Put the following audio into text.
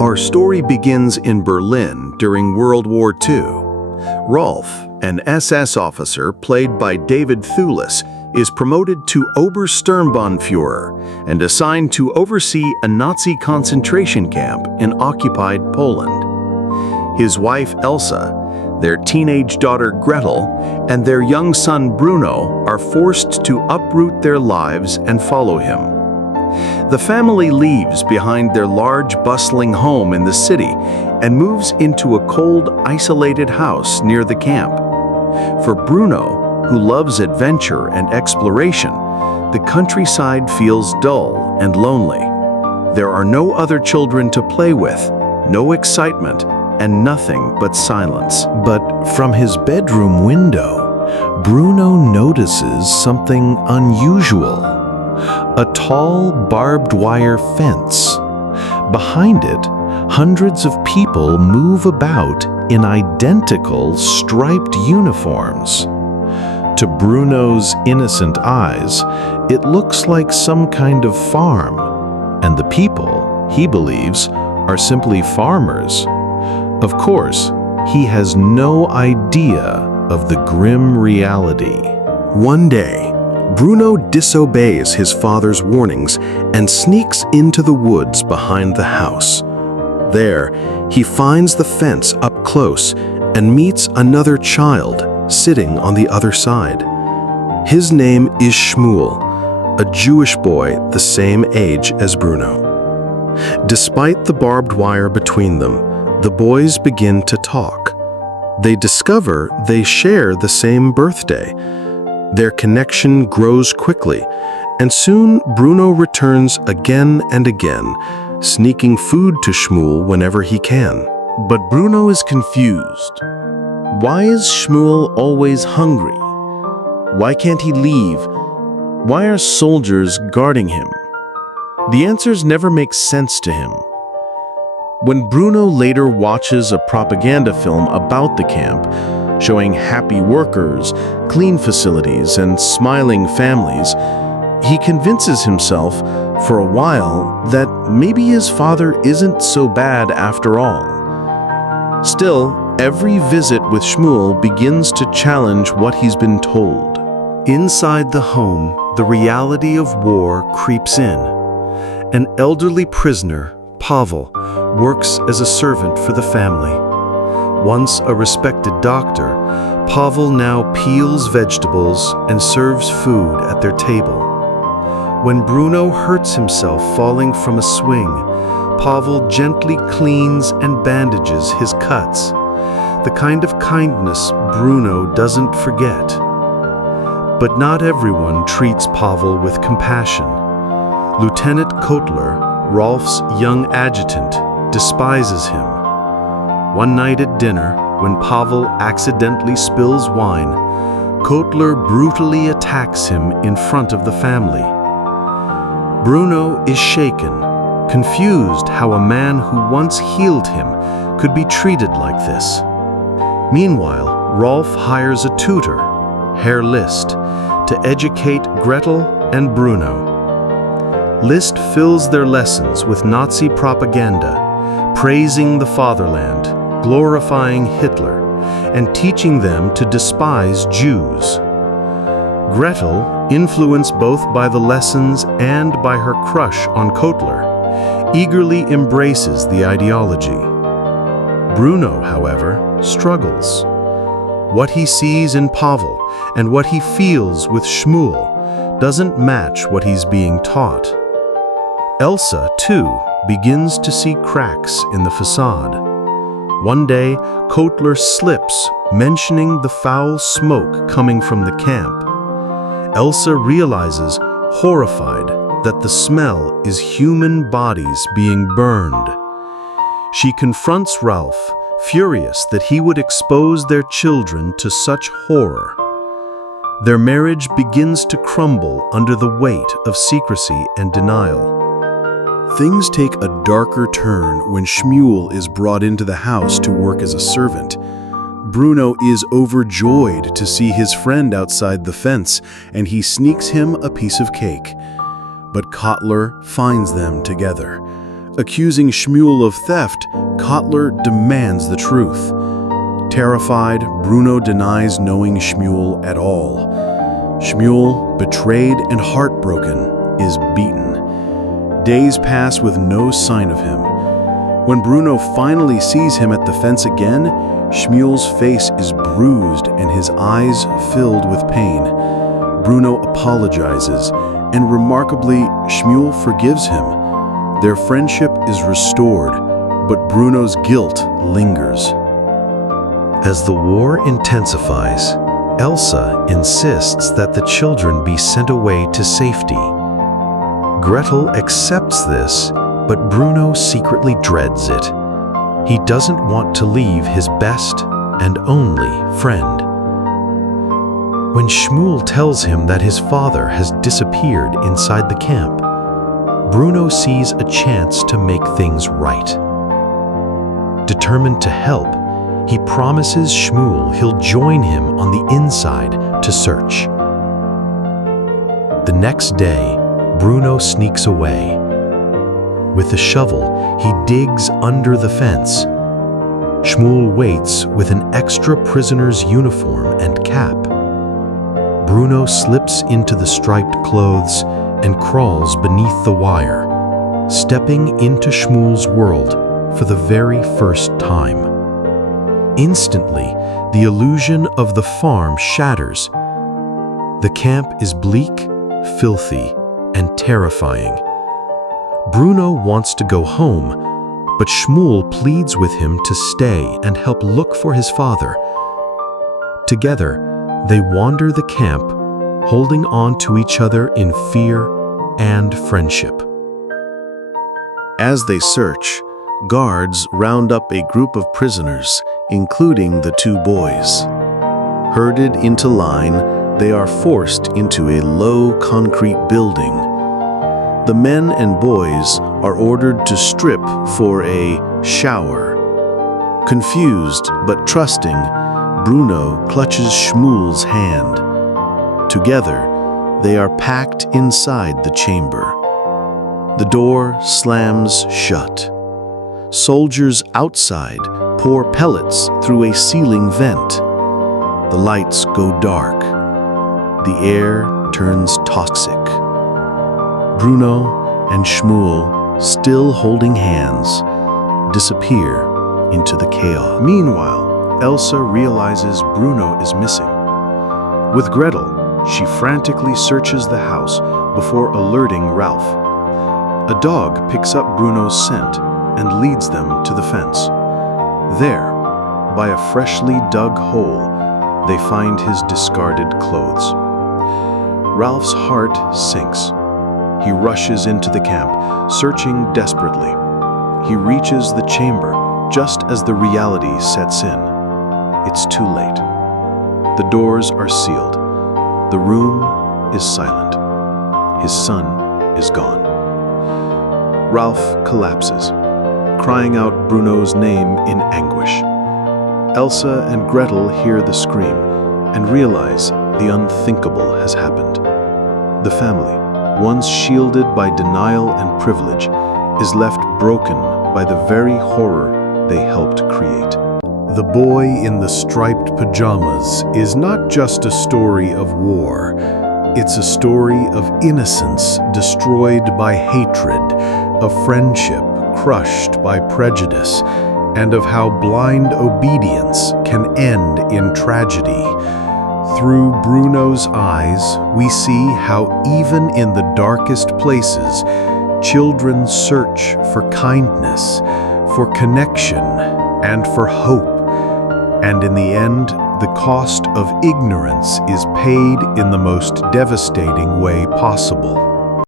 Our story begins in Berlin during World War II. Rolf, an SS officer played by David Thewlis, is promoted to Obersturmbannführer and assigned to oversee a Nazi concentration camp in occupied Poland. His wife Elsa, their teenage daughter Gretel, and their young son Bruno are forced to uproot their lives and follow him. The family leaves behind their large, bustling home in the city and moves into a cold, isolated house near the camp. For Bruno, who loves adventure and exploration, the countryside feels dull and lonely. There are no other children to play with, no excitement, and nothing but silence. But from his bedroom window, Bruno notices something unusual. A tall, barbed wire fence. Behind it, hundreds of people move about in identical striped uniforms. To Bruno's innocent eyes, it looks like some kind of farm, and the people, he believes, are simply farmers. Of course, he has no idea of the grim reality. One day, Bruno disobeys his father's warnings and sneaks into the woods behind the house. There, he finds the fence up close and meets another child sitting on the other side. His name is Shmuel, a Jewish boy the same age as Bruno. Despite the barbed wire between them, the boys begin to talk. They discover they share the same birthday. Their connection grows quickly, and soon Bruno returns again and again, sneaking food to Shmuel whenever he can. But Bruno is confused. Why is Shmuel always hungry? Why can't he leave? Why are soldiers guarding him? The answers never make sense to him. When Bruno later watches a propaganda film about the camp, showing happy workers, clean facilities, and smiling families, he convinces himself for a while that maybe his father isn't so bad after all. Still, every visit with Shmuel begins to challenge what he's been told. Inside the home, the reality of war creeps in. An elderly prisoner, Pavel, works as a servant for the family. Once a respected doctor, Pavel now peels vegetables and serves food at their table. When Bruno hurts himself falling from a swing, Pavel gently cleans and bandages his cuts, the kind of kindness Bruno doesn't forget. But not everyone treats Pavel with compassion. Lieutenant Kotler, Rolf's young adjutant, despises him. One night at dinner, when Pavel accidentally spills wine, Kotler brutally attacks him in front of the family. Bruno is shaken, confused how a man who once healed him could be treated like this. Meanwhile, Rolf hires a tutor, Herr List, to educate Gretel and Bruno. List fills their lessons with Nazi propaganda, praising the fatherland, glorifying Hitler, and teaching them to despise Jews. Gretel, influenced both by the lessons and by her crush on Kotler, eagerly embraces the ideology. Bruno, however, struggles. What he sees in Pavel and what he feels with Shmuel doesn't match what he's being taught. Elsa, too, begins to see cracks in the facade. One day, Kotler slips, mentioning the foul smoke coming from the camp. Elsa realizes, horrified, that the smell is human bodies being burned. She confronts Ralph, furious that he would expose their children to such horror. Their marriage begins to crumble under the weight of secrecy and denial. Things take a darker turn when Shmuel is brought into the house to work as a servant. Bruno is overjoyed to see his friend outside the fence, and he sneaks him a piece of cake. But Kotler finds them together. Accusing Shmuel of theft, Kotler demands the truth. Terrified, Bruno denies knowing Shmuel at all. Shmuel, betrayed and heartbroken, is beaten. Days pass with no sign of him. When Bruno finally sees him at the fence again, Shmuel's face is bruised and his eyes filled with pain. Bruno apologizes, and remarkably, Shmuel forgives him. Their friendship is restored, but Bruno's guilt lingers. As the war intensifies, Elsa insists that the children be sent away to safety. Gretel accepts this, but Bruno secretly dreads it. He doesn't want to leave his best and only friend. When Shmuel tells him that his father has disappeared inside the camp, Bruno sees a chance to make things right. Determined to help, he promises Shmuel he'll join him on the inside to search. The next day, Bruno sneaks away. With a shovel, he digs under the fence. Shmuel waits with an extra prisoner's uniform and cap. Bruno slips into the striped clothes and crawls beneath the wire, stepping into Shmuel's world for the very first time. Instantly, the illusion of the farm shatters. The camp is bleak, filthy, and terrifying. Bruno wants to go home, but Shmuel pleads with him to stay and help look for his father. Together, they wander the camp, holding on to each other in fear and friendship. As they search, guards round up a group of prisoners, including the two boys. Herded into line, they are forced into a low concrete building. The men and boys are ordered to strip for a shower. Confused but trusting, Bruno clutches Shmuel's hand. Together, they are packed inside the chamber. The door slams shut. Soldiers outside pour pellets through a ceiling vent. The lights go dark. The air turns toxic. Bruno and Shmuel, still holding hands, disappear into the chaos. Meanwhile, Elsa realizes Bruno is missing. With Gretel, she frantically searches the house before alerting Ralph. A dog picks up Bruno's scent and leads them to the fence. There, by a freshly dug hole, they find his discarded clothes. Ralph's heart sinks. He rushes into the camp, searching desperately. He reaches the chamber just as the reality sets in. It's too late. The doors are sealed. The room is silent. His son is gone. Ralph collapses, crying out Bruno's name in anguish. Elsa and Gretel hear the scream and realize the unthinkable has happened. The family, once shielded by denial and privilege, is left broken by the very horror they helped create. The Boy in the Striped Pajamas is not just a story of war. It's a story of innocence destroyed by hatred, of friendship crushed by prejudice, and of how blind obedience can end in tragedy. Through Bruno's eyes, we see how even in the darkest places, children search for kindness, for connection, and for hope. And in the end, the cost of ignorance is paid in the most devastating way possible.